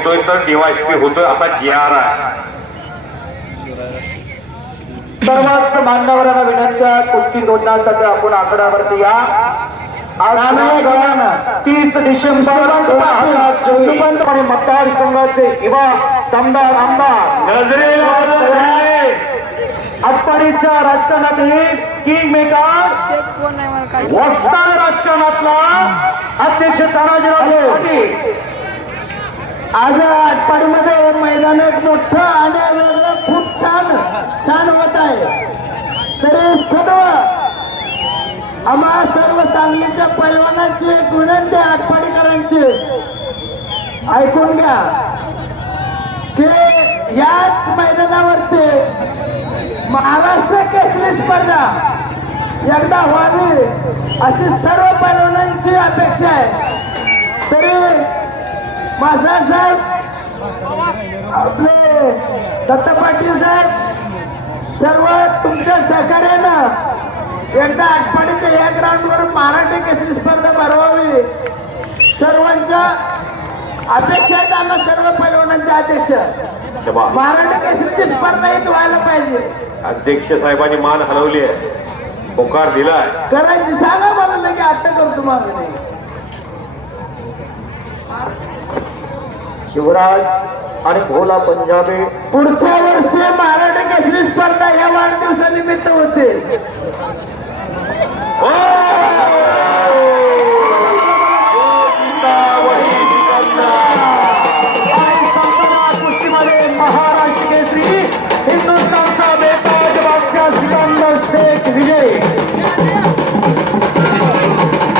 होतोय तर डीवायएसपी होतोय असा GR आहे. सर्वच मान्यवरांना विनंती आहे कुस्ती नोंदण्यासाठी आपण आकड्यावरती या. 30 डिसेंबर आणि मतदारसंघाचे युवा दमदार आमदार आटपाडीच्या राजकारणातील किंग मेकर वस्ताद राजकारणातला अध्यक्ष तानाजीराव पाटील. आज आटपाडीमध्ये मैदान एक मोठं आणि वेगळं खूप छान होत आहे. तरी सर्व आम्हा सर्व सांगलीच्या पैलवानाची एक विनंती आटपाडीकरांची ऐकून घ्या की याच मैदानावरती महाराष्ट्र केसरी स्पर्धा एकदा व्हावी अशी सर्व पैलवानांची अपेक्षा आहे. तरी मासाळ साहेब आपले दत्ता पाटील साहेब सर्व तुमच्या सहकार्यानं एकदा आटपाडीच्या या ग्राउंडवर महाराष्ट्र केसरी स्पर्धा भरवावी सर्वांच्या अपेक्षा आहेत. आम्हा सर्व पैलवानांच्या अध्यक्ष महाराष्ट्र केसरीची स्पर्धा इथं व्हायला पाहिजे. अध्यक्ष साहेबांनी मान हलवली आहे, होकार दिलाय. करायची सांगा मला लगे आता करतो मागणी. शिवराज आणि भोला पंजाबी पुढच्या वर्षी महाराष्ट्र केसरी स्पर्धा या वाढदिवसानिमित्त होते.